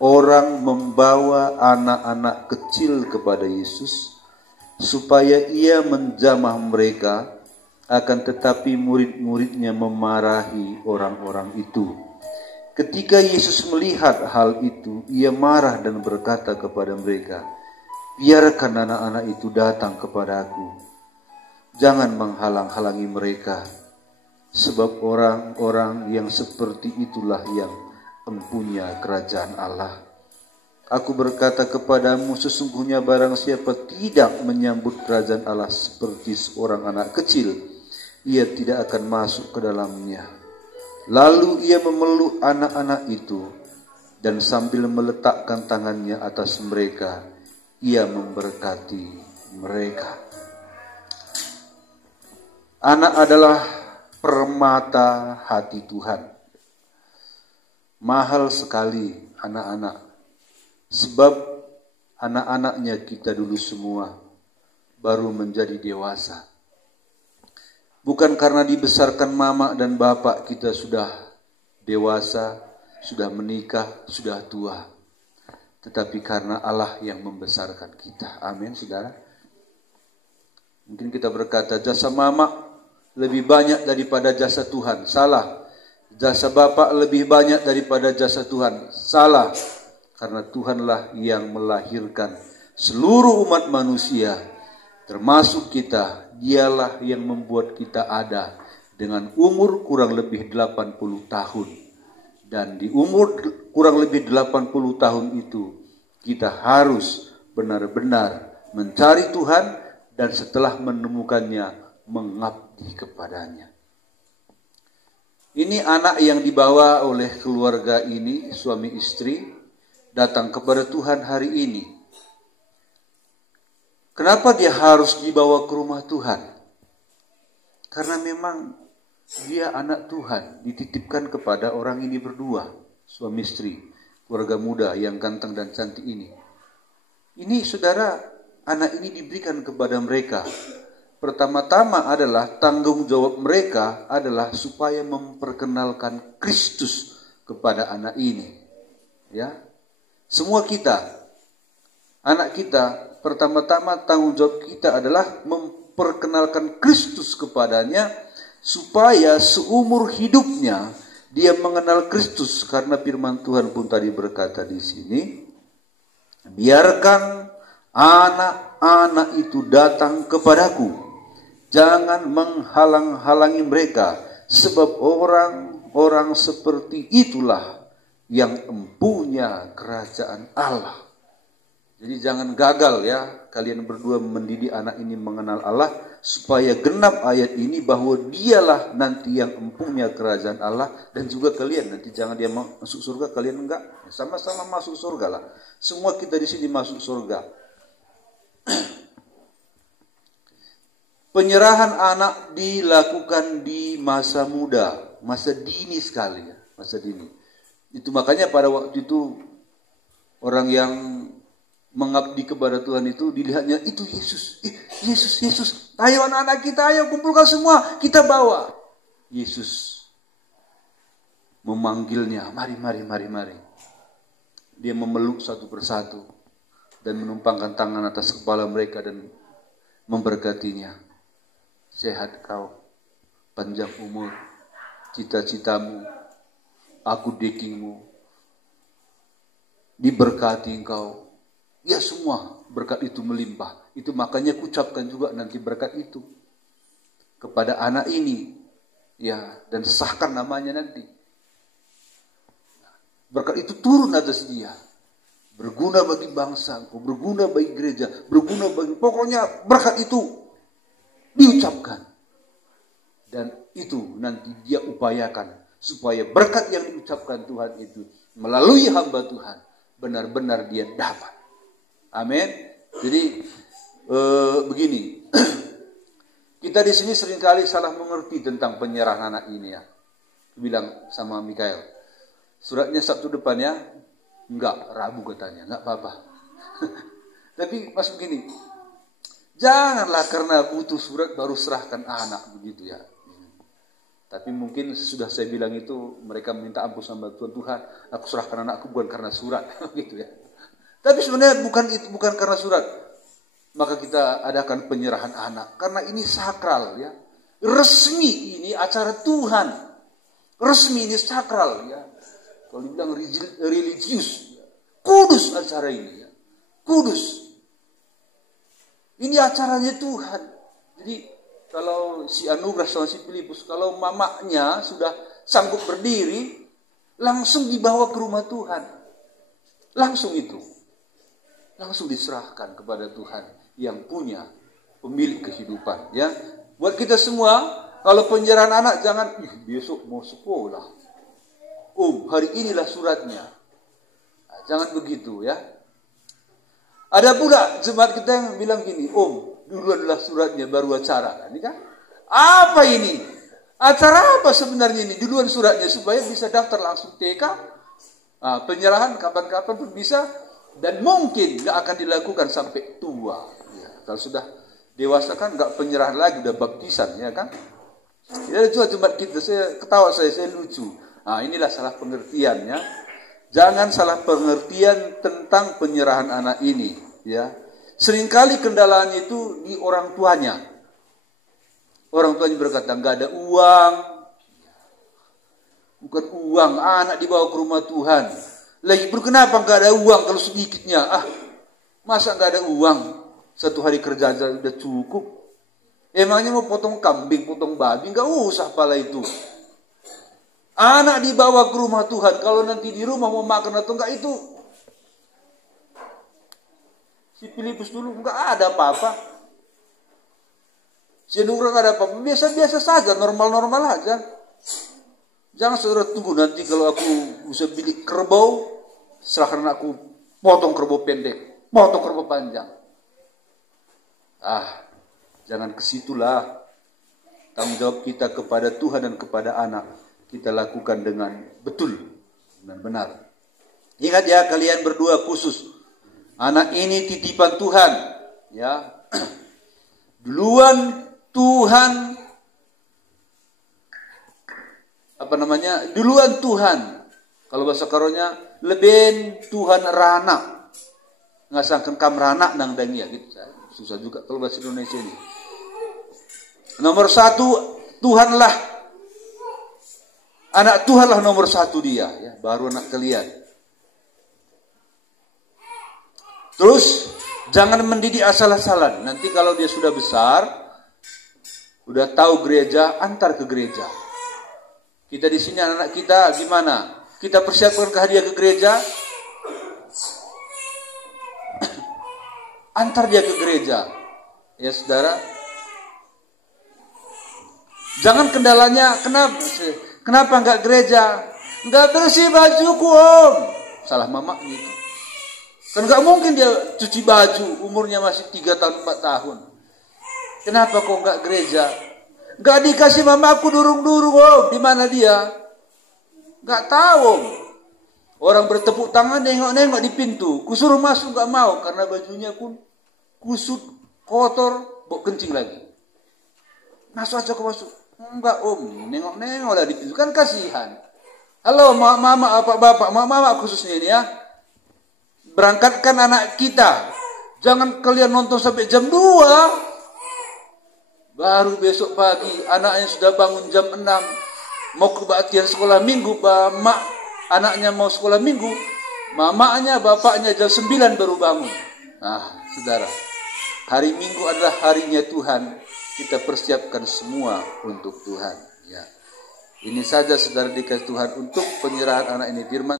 orang membawa anak-anak kecil kepada Yesus supaya ia menjamah mereka, akan tetapi murid-muridnya memarahi orang-orang itu. Ketika Yesus melihat hal itu, ia marah dan berkata kepada mereka, "Biarkan anak-anak itu datang kepada Aku. Jangan menghalang-halangi mereka, sebab orang-orang yang seperti itulah yang empunya kerajaan Allah. Aku berkata kepadamu, sesungguhnya barang siapa tidak menyambut kerajaan Allah seperti seorang anak kecil, ia tidak akan masuk ke dalamnya." Lalu ia memeluk anak-anak itu dan sambil meletakkan tangannya atas mereka, ia memberkati mereka. Anak adalah permata hati Tuhan. Mahal sekali anak-anak, sebab anak-anaknya kita dulu semua baru menjadi dewasa. Bukan karena dibesarkan mama dan bapak kita sudah dewasa, sudah menikah, sudah tua, tetapi karena Allah yang membesarkan kita. Amin, saudara. Mungkin kita berkata jasa mama lebih banyak daripada jasa Tuhan. Salah. Jasa bapak lebih banyak daripada jasa Tuhan. Salah. Karena Tuhanlah yang melahirkan seluruh umat manusia, termasuk kita. Dialah yang membuat kita ada dengan umur kurang lebih 80 tahun. Dan di umur kurang lebih 80 tahun itu, kita harus benar-benar mencari Tuhan dan setelah menemukannya, mengabdi kepadanya. Ini anak yang dibawa oleh keluarga ini, suami istri, datang kepada Tuhan hari ini. Kenapa dia harus dibawa ke rumah Tuhan? Karena memang dia anak Tuhan, dititipkan kepada orang ini berdua, suami istri, keluarga muda yang ganteng dan cantik ini. Ini saudara, anak ini diberikan kepada mereka. Pertama-tama adalah tanggung jawab mereka adalah supaya memperkenalkan Kristus kepada anak ini. Ya, semua kita, anak kita, pertama-tama tanggung jawab kita adalah memperkenalkan Kristus kepadanya, supaya seumur hidupnya dia mengenal Kristus. Karena firman Tuhan pun tadi berkata di sini, biarkan anak-anak itu datang kepadaku, jangan menghalang-halangi mereka, sebab orang-orang seperti itulah yang empunya kerajaan Allah. Jadi jangan gagal ya, kalian berdua mendidik anak ini mengenal Allah, supaya genap ayat ini bahwa dialah nanti yang empunya kerajaan Allah. Dan juga kalian nanti jangan dia masuk surga, kalian enggak, sama-sama masuk surga lah. Semua kita di sini masuk surga. Penyerahan anak dilakukan di masa muda, masa dini sekali ya, masa dini. Itu makanya pada waktu itu orang yang mengabdi kepada Tuhan itu dilihatnya itu Yesus. Yesus. Ayo anak-anak kita, ayo kumpulkan semua, kita bawa. Yesus memanggilnya, mari. Dia memeluk satu persatu dan menumpangkan tangan atas kepala mereka dan memberkatinya. Sehat kau, panjang umur, cita-citamu, aku dekingmu, diberkati engkau. Ya semua berkat itu melimpah. Itu makanya kucapkan juga nanti berkat itu kepada anak ini. Ya, dan sahkan namanya nanti. Berkat itu turun atas dia. Berguna bagi bangsa, berguna bagi gereja, berguna bagi, pokoknya berkat itu diucapkan. Dan itu nanti dia upayakan supaya berkat yang diucapkan Tuhan itu melalui hamba Tuhan benar-benar dia dapat. Amin. Jadi begini, kita di sini seringkali salah mengerti tentang penyerahan anak ini ya. Bilang sama Mikael, suratnya Sabtu depan ya, enggak, Rabu katanya, enggak apa-apa. Tapi pas begini, janganlah karena butuh surat baru serahkan anak begitu ya. Tapi mungkin sudah saya bilang itu, mereka minta ampun sama Tuhan. Tuhan, aku serahkan anakku bukan karena surat, gitu ya. Tapi sebenarnya bukan karena surat. Maka kita adakan penyerahan anak, karena ini sakral, ya. Resmi, ini acara Tuhan. Resmi, ini sakral, ya. Kalau dibilang religius, ya. Kudus acara ini, ya. Kudus. Ini acaranya Tuhan. Jadi kalau si Anugrah sama si Filipus, kalau mamanya sudah sanggup berdiri, langsung dibawa ke rumah Tuhan. Langsung itu. Langsung diserahkan kepada Tuhan yang punya pemilik kehidupan. Ya, buat kita semua, kalau penyerahan anak jangan, besok mau sekolah. Hari inilah suratnya. Nah, jangan begitu ya. Ada pula jemaat kita yang bilang gini, dulu adalah suratnya baru acara. Ini kan? Apa ini? Acara apa sebenarnya ini? Duluan suratnya supaya bisa daftar langsung TK. Nah, penyerahan kapan-kapan pun bisa. Dan mungkin gak akan dilakukan sampai tua. Ya, kalau sudah dewasa kan gak penyerahan lagi, udah baptisan ya kan. Ya itu jemaat kita, saya ketawa saya lucu. Nah, inilah salah pengertiannya. Jangan salah pengertian tentang penyerahan anak ini. Ya. Seringkali kendalanya itu di orang tuanya. Orang tuanya berkata, nggak ada uang. Bukan uang, anak dibawa ke rumah Tuhan. Lagi kenapa nggak ada uang kalau sedikitnya? Masa nggak ada uang? Satu hari kerja aja udah cukup. Emangnya mau potong kambing, potong babi? Nggak usah pala itu. Anak dibawa ke rumah Tuhan. Kalau nanti di rumah mau makan atau enggak itu. Si Filipus dulu enggak ada apa-apa. Si Anugrah enggak ada apa-apa. Biasa-biasa saja, normal-normal aja. Jangan saudara tunggu nanti kalau aku bisa beli kerbau, serahkan aku potong kerbau pendek, potong kerbau panjang. Jangan ke situlah. Tanggung jawab kita kepada Tuhan dan kepada anak kita lakukan dengan betul, dengan benar. Ingat ya kalian berdua khusus. Anak ini titipan Tuhan, ya. Duluan Tuhan, duluan Tuhan. Kalau bahasa karonya, leben Tuhan rana. Ngasangkan kam rana nang dangia gitu. Susah juga kalau bahasa Indonesia ini. Nomor satu, Tuhanlah. Anak Tuhanlah nomor satu dia, ya. Baru anak kalian. Terus jangan mendidik asal-asalan. Nanti kalau dia sudah besar, udah tahu gereja, antar ke gereja. Kita di sini anak kita gimana? Kita persiapkan dia ke gereja, antar dia ke gereja. Ya saudara. Jangan kendalanya, kenapa enggak gereja? Enggak bersih bajuku, Om. Salah mama gitu. Kan gak mungkin dia cuci baju, umurnya masih 3 tahun, 4 tahun. Kenapa kok gak gereja? Gak dikasih mamaku durung-durung, Om. Di mana dia? Gak tahu, Om. Orang bertepuk tangan, nengok-nengok di pintu. Kusuruh masuk gak mau, karena bajunya pun kusut, kotor, bau kencing lagi. Masuk aja kok masuk. Enggak, Om. Nengok-nengok lah di pintu. Kan kasihan. Halo, mama, bapak, mama khususnya ini ya. Berangkatkan anak kita. Jangan kalian nonton sampai jam 2. Baru besok pagi anaknya sudah bangun jam 6. Mau kebaktian sekolah minggu. Anaknya mau sekolah minggu. Mamanya, bapaknya jam 9 baru bangun. Nah, saudara. Hari Minggu adalah harinya Tuhan. Kita persiapkan semua untuk Tuhan. Ya. Ini saja saudara dikasih Tuhan untuk penyerahan anak ini. Firman